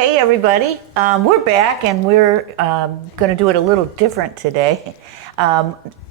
Hey everybody, we're back and we're going to do it a little different today.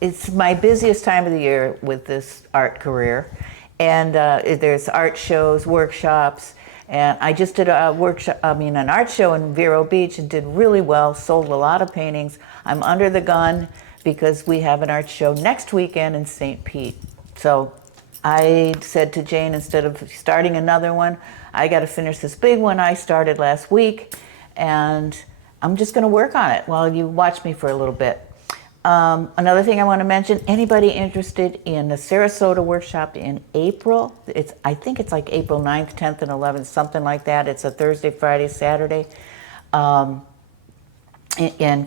It's my busiest time of the year with this art career, and there's art shows, workshops, and I just did an art show in Vero Beach and did really well, sold a lot of paintings. I'm under the gun because we have an art show next weekend in St. Pete. So I said to Jane, instead of starting another one, I got to finish this big one I started last week, and I'm just going to work on it while you watch me for a little bit. Another thing I want to mention, anybody interested in the Sarasota workshop in April, I think it's like April 9th, 10th, and 11th, something like that. It's a Thursday, Friday, Saturday. And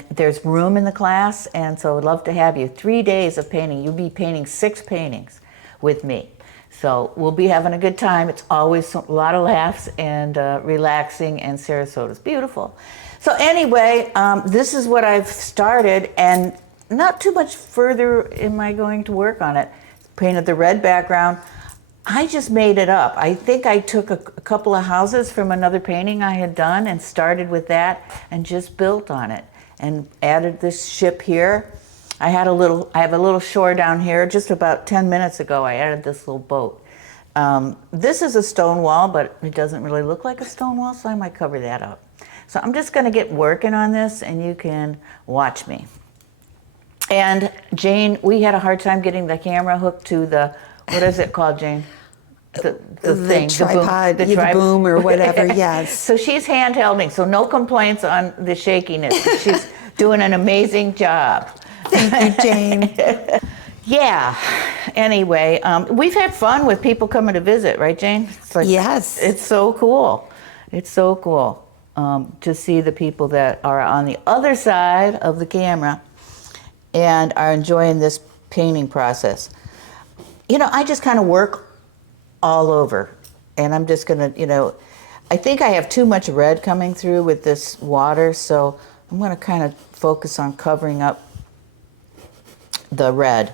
there's room in the class, and so I'd love to have you. 3 days of painting. You'll be painting 6 paintings with me. So we'll be having a good time. It's always a lot of laughs and relaxing, and Sarasota's beautiful. So anyway, this is what I've started, and not too much further am I going to work on it. Painted the red background. I just made it up. I think I took a couple of houses from another painting I had done and started with that and just built on it and added this ship here. I have a little shore down here. Just about 10 minutes ago, I added this little boat. This is a stone wall, but it doesn't really look like a stone wall, so I might cover that up. So I'm just gonna get working on this, and you can watch me. And Jane, we had a hard time getting the camera hooked to the, what is it called, Jane? The thing, tripod, the boom or whatever, yes. So she's handhelding, so no complaints on the shakiness. She's doing an amazing job. Thank you, Jane. Yeah. Anyway, we've had fun with people coming to visit, right, Jane? Yes. It's so cool. It's so cool to see the people that are on the other side of the camera and are enjoying this painting process. You know, I just kind of work all over, and I'm just gonna, I think I have too much red coming through with this water, so I'm gonna kind of focus on covering up the red.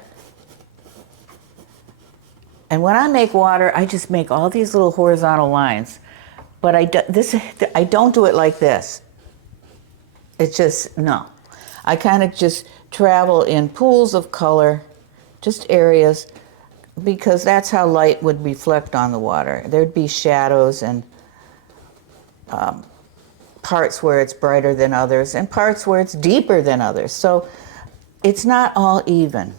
And when I make water, I just make all these little horizontal lines, but I don't do it like this. It's just, no. I kind of just travel in pools of color, just areas, because that's how light would reflect on the water. There'd be shadows and parts where it's brighter than others and parts where it's deeper than others. So it's not all even.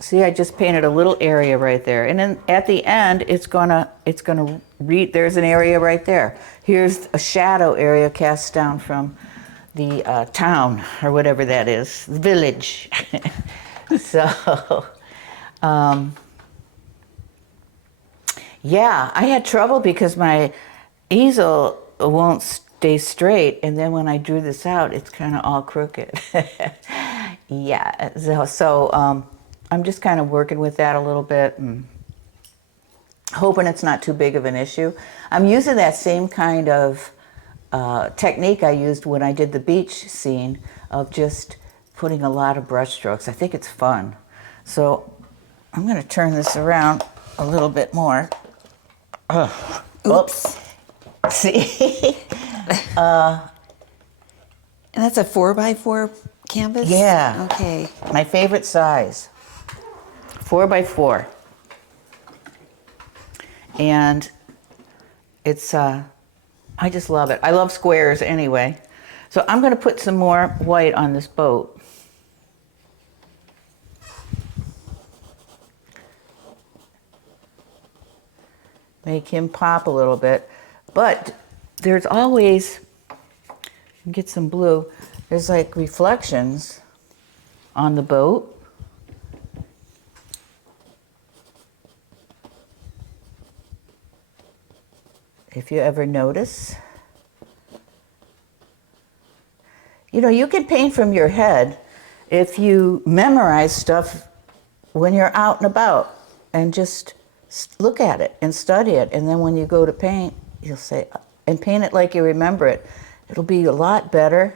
See, I just painted a little area right there. And then at the end, it's gonna read, there's an area right there. Here's a shadow area cast down from the town, or whatever that is, the village. So, yeah, I had trouble because my easel won't stay straight, and then when I drew this out, it's kind of all crooked. Yeah, so I'm just kind of working with that a little bit and hoping it's not too big of an issue. I'm using that same kind of technique I used when I did the beach scene of just putting a lot of brush strokes. I think it's fun. So I'm going to turn this around a little bit more. Oops. See? And that's a 4x4 canvas? Yeah. Okay. My favorite size. 4x4. And it's, I just love it. I love squares anyway. So I'm going to put some more white on this boat. Make him pop a little bit. But there's always, get some blue, there's like reflections on the boat. If you ever notice. You can paint from your head if you memorize stuff when you're out and about and just look at it and study it. And then when you go to paint, you'll say, and paint it like you remember it. It'll be a lot better.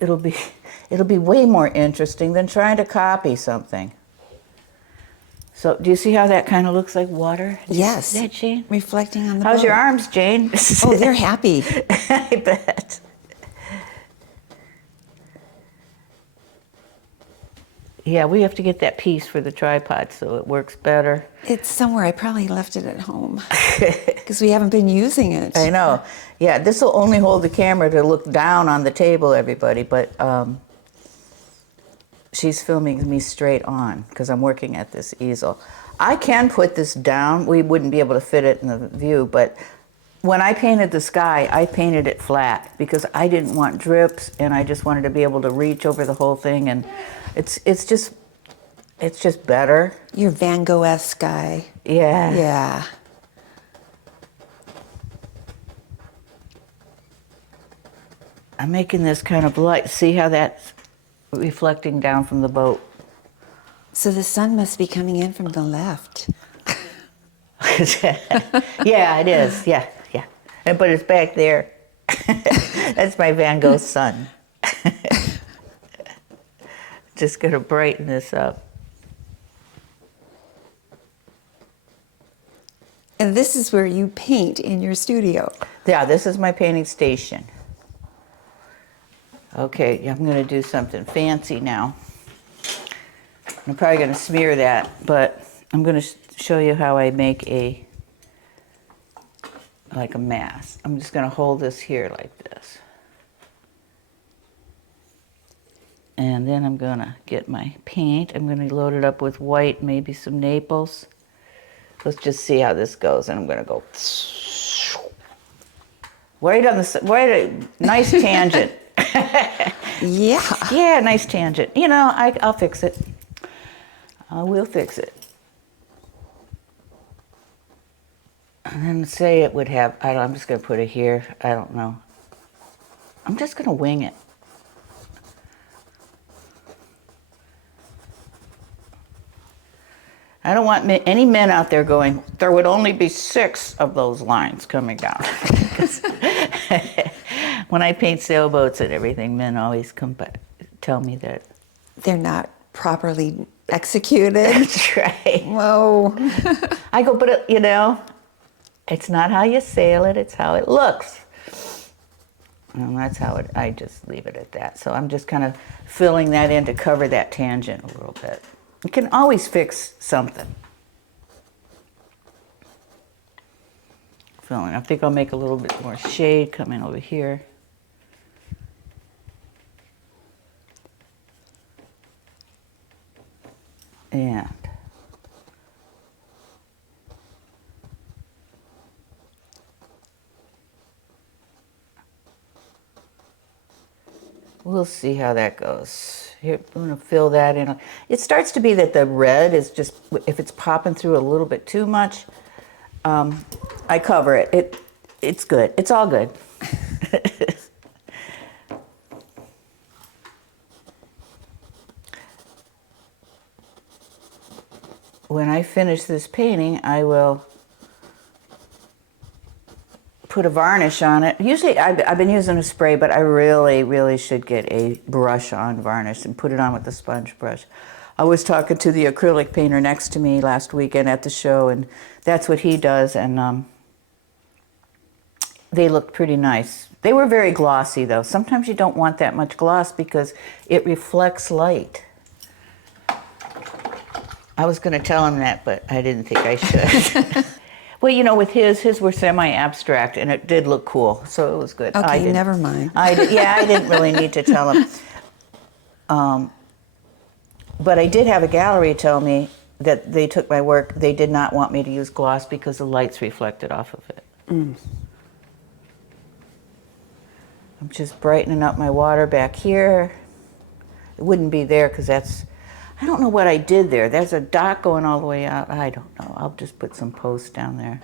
It'll be way more interesting than trying to copy something. So do you see how that kind of looks like water? Yes. See that, Jane? Reflecting on the How's your boat. arms, Jane? Oh, they're happy. I bet. Yeah, we have to get that piece for the tripod so it works better. It's somewhere. I probably left it at home because we haven't been using it. I know. Yeah, this will only hold the camera to look down on the table, everybody, but she's filming me straight on because I'm working at this easel. I can put this down. We wouldn't be able to fit it in the view, but when I painted the sky, I painted it flat because I didn't want drips and I just wanted to be able to reach over the whole thing, and it's just better. Your Van Gogh-esque guy. Yeah. Yeah. I'm making this kind of light. See how that's reflecting down from the boat? So the sun must be coming in from the left. Yeah, it is. Yeah, yeah. But it's back there. That's my Van Gogh son. Just gonna brighten this up. And this is where you paint in your studio. Yeah, this is my painting station. Okay, I'm gonna do something fancy now. I'm probably gonna smear that, but I'm gonna show you how I make like a mask. I'm just gonna hold this here like this. And then I'm gonna get my paint. I'm gonna load it up with white, maybe some Naples. Let's just see how this goes. And I'm gonna go right on the, right, nice tangent. Yeah. Yeah, nice tangent. You know, I'll fix it. I will fix it. And then say it would have, I'm just gonna put it here. I don't know. I'm just gonna wing it. I don't want any men out there going, there would only be 6 of those lines coming down. When I paint sailboats and everything, men always come back, tell me that. They're not properly executed. That's right. Whoa. I go, but you know, it's not how you sail it, it's how it looks. And that's how I just leave it at that. So I'm just kind of filling that in to cover that tangent a little bit. You can always fix something. Filling. I think I'll make a little bit more shade coming over here. And we'll see how that goes. Here, I'm going to fill that in. It starts to be that the red is just, if it's popping through a little bit too much, I cover it. It's good. It's all good. When I finish this painting, I will put a varnish on it. Usually, I've been using a spray, but I really, really should get a brush-on varnish and put it on with a sponge brush. I was talking to the acrylic painter next to me last weekend at the show, and that's what he does, and they looked pretty nice. They were very glossy, though. Sometimes you don't want that much gloss because it reflects light. I was going to tell him that, but I didn't think I should. Well, you know, with his were semi-abstract, and it did look cool, so it was good. Okay, never mind. I didn't really need to tell him. But I did have a gallery tell me that they took my work. They did not want me to use gloss because the light's reflected off of it. Mm. I'm just brightening up my water back here. It wouldn't be there because that's, I don't know what I did there. There's a dot going all the way out. I don't know. I'll just put some posts down there.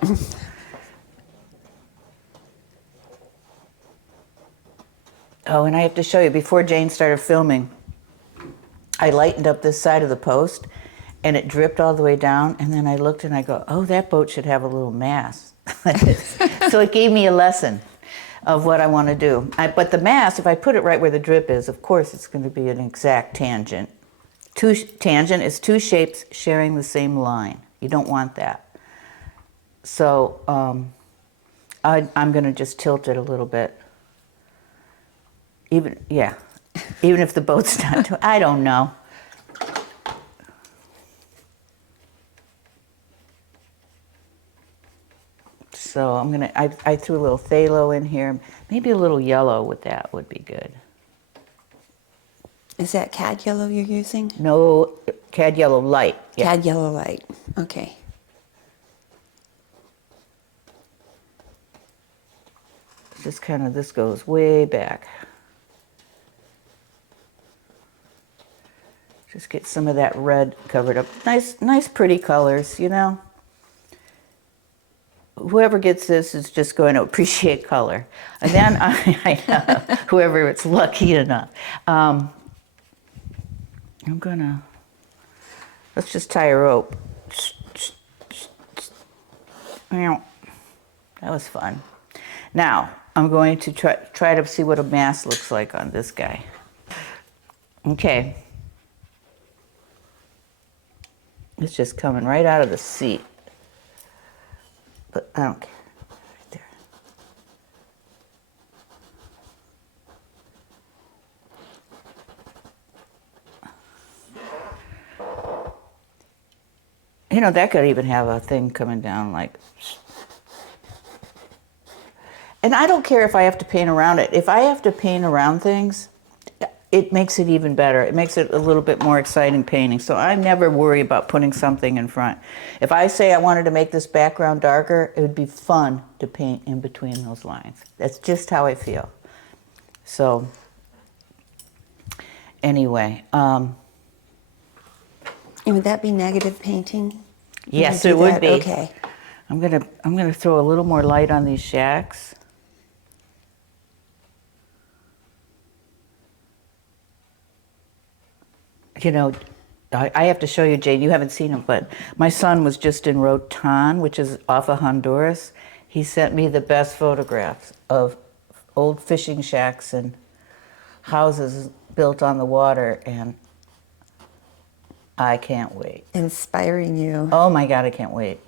Oh, and I have to show you, before Jane started filming, I lightened up this side of the post, and it dripped all the way down, and then I looked and I go, oh, that boat should have a little mast. So it gave me a lesson of what I want to do. But the mast, if I put it right where the drip is, of course it's going to be an exact tangent. Tangent is two shapes sharing the same line. You don't want that. So I'm going to just tilt it a little bit. Even if the boat's not, I don't know. So I threw a little phthalo in here. Maybe a little yellow with that would be good. Is that cad yellow you're using? No, cad yellow light. Yeah. Cad yellow light. Okay. Just kind of, this goes way back. Just get some of that red covered up. Nice pretty colors, you know. Whoever gets this is just going to appreciate color. And then I know, whoever it's lucky enough. Let's just tie a rope. That was fun. Now, I'm going to try to see what a mass looks like on this guy. Okay. It's just coming right out of the seat. But I don't care. Right there. You know, that could even have a thing coming down like... And I don't care if I have to paint around it. If I have to paint around things, it makes it even better. It makes it a little bit more exciting painting. So I never worry about putting something in front. If I say I wanted to make this background darker, it would be fun to paint in between those lines. That's just how I feel. So anyway. And would that be negative painting? Yes, it would be. Okay. I'm gonna throw a little more light on these shacks. You know, I have to show you, Jane, you haven't seen him, but my son was just in Rotan, which is off of Honduras. He sent me the best photographs of old fishing shacks and houses built on the water, and I can't wait. Inspiring you. Oh my God, I can't wait.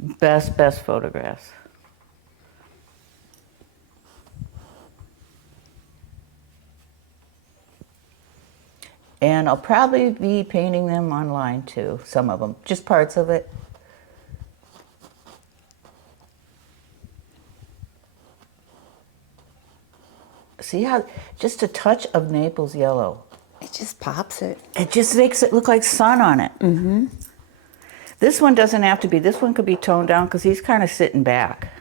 Best photographs. And I'll probably be painting them online too, some of them, just parts of it. See how, just a touch of Naples yellow. It just pops it. It just makes it look like sun on it. Mm-hmm. This one doesn't have to be, this one could be toned down because he's kind of sitting back.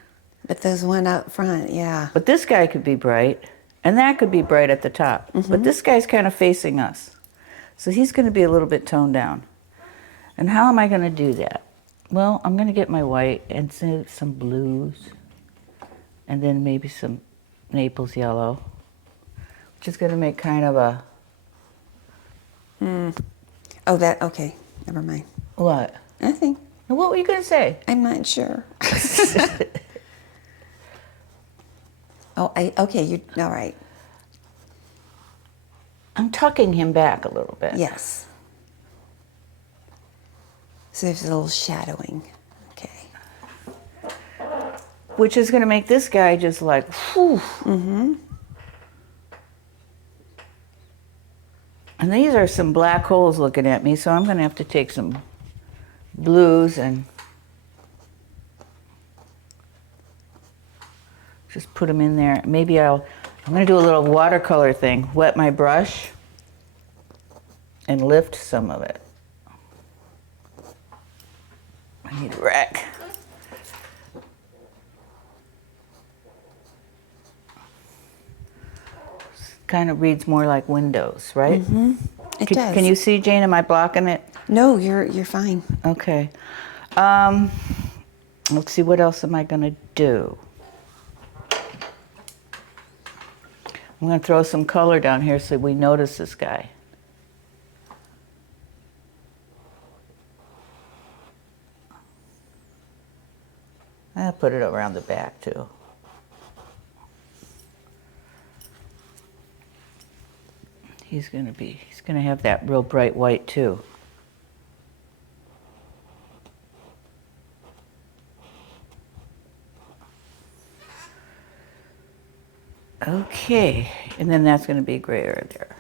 But there's one up front, yeah. But this guy could be bright, and that could be bright at the top. Mm-hmm. But this guy's kind of facing us. So he's going to be a little bit toned down. And how am I going to do that? Well, I'm going to get my white and some blues, and then maybe some Naples yellow, which is going to make kind of a... Oh, that, okay. Never mind. What? Nothing. What were you going to say? I'm not sure. Okay, all right. I'm tucking him back a little bit. Yes. So there's a little shadowing. Okay. Which is going to make this guy just like, whew. Mm-hmm. And these are some black holes looking at me, so I'm going to have to take some blues and just put them in there. Maybe I'm going to do a little watercolor thing. Wet my brush and lift some of it. I need a rack. Kind of reads more like windows, right? Mm-hmm. It does. Can you see, Jane? Am I blocking it? No, you're fine. Okay. Let's see, what else am I going to do? I'm going to throw some color down here so we notice this guy. I'll put it around the back too. He's gonna have that real bright white too. Okay, and then that's gonna be grayer there.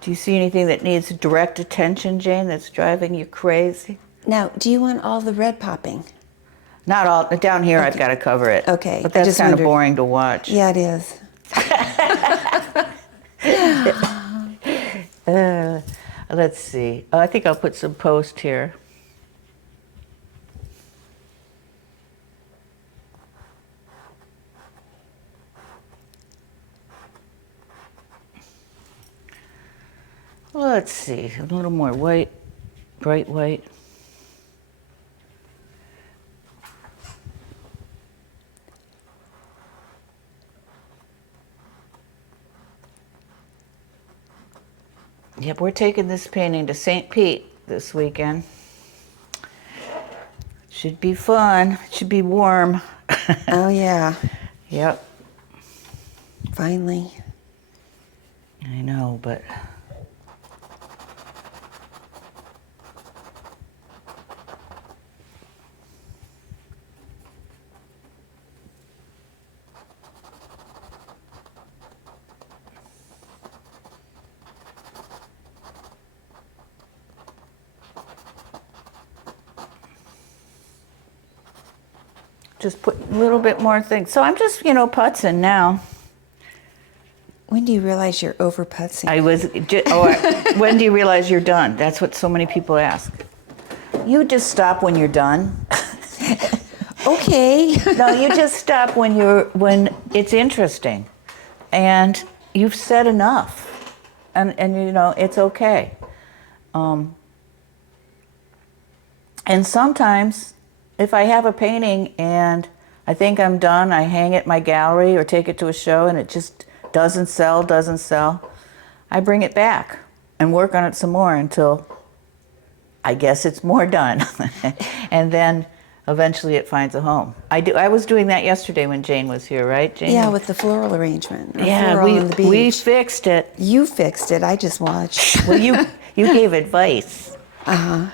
Do you see anything that needs direct attention, Jane, that's driving you crazy? Now, do you want all the red popping? Not all, down here I've Okay. got to cover it. Okay, But I that's just kind of wondered. boring to watch. Yeah, it is. Let's see. I think I'll put some post here. Let's see, a little more white, bright white. Yep, we're taking this painting to St. Pete this weekend. Should be fun. It should be warm. Oh, yeah. Yep, Finally. I know, but just put a little bit more things. So I'm just, putzing now. When do you realize you're over putzing? When do you realize you're done? That's what so many people ask. You just stop when you're done. Okay. No, you just stop when it's interesting, and you've said enough, and it's okay. And sometimes, if I have a painting and I think I'm done, I hang it in my gallery or take it to a show, and it just doesn't sell, I bring it back and work on it some more until I guess it's more done. And then eventually it finds a home. I was doing that yesterday when Jane was here, right, Jane? Yeah, with the floral arrangement. Yeah, floral on the beach. we fixed it. You fixed it. I just watched. Well, you gave advice. Uh-huh.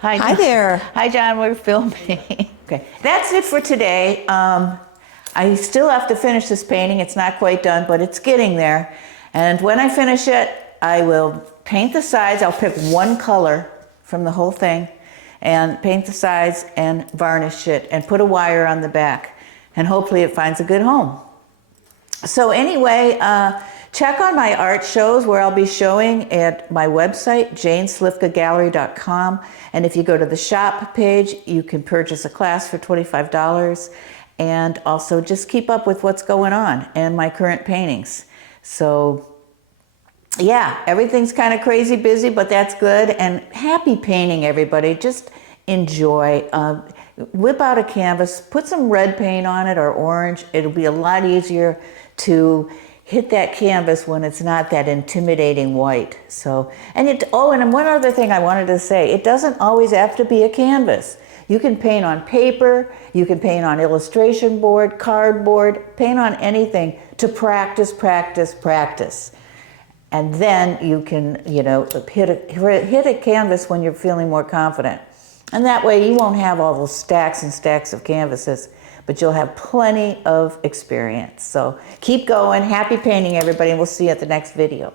Hi, Hi John. there. Hi, John. We're filming. Okay, that's it for today. I still have to finish this painting. It's not quite done, but it's getting there. And when I finish it, I will paint the sides. I'll pick one color from the whole thing and paint the sides and varnish it and put a wire on the back. And hopefully it finds a good home. So anyway, check on my art shows where I'll be showing at my website, janeslivkagallery.com. And if you go to the shop page, you can purchase a class for $25. And also just keep up with what's going on and my current paintings. So yeah, everything's kind of crazy busy, but that's good. And happy painting, everybody. Just enjoy. Whip out a canvas, put some red paint on it or orange. It'll be a lot easier to hit that canvas when it's not that intimidating white. So, and one other thing I wanted to say, it doesn't always have to be a canvas. You can paint on paper, you can paint on illustration board, cardboard, paint on anything to practice. And then you can, hit a canvas when you're feeling more confident. And that way you won't have all those stacks and stacks of canvases, but you'll have plenty of experience. So keep going. Happy painting, everybody, and we'll see you at the next video.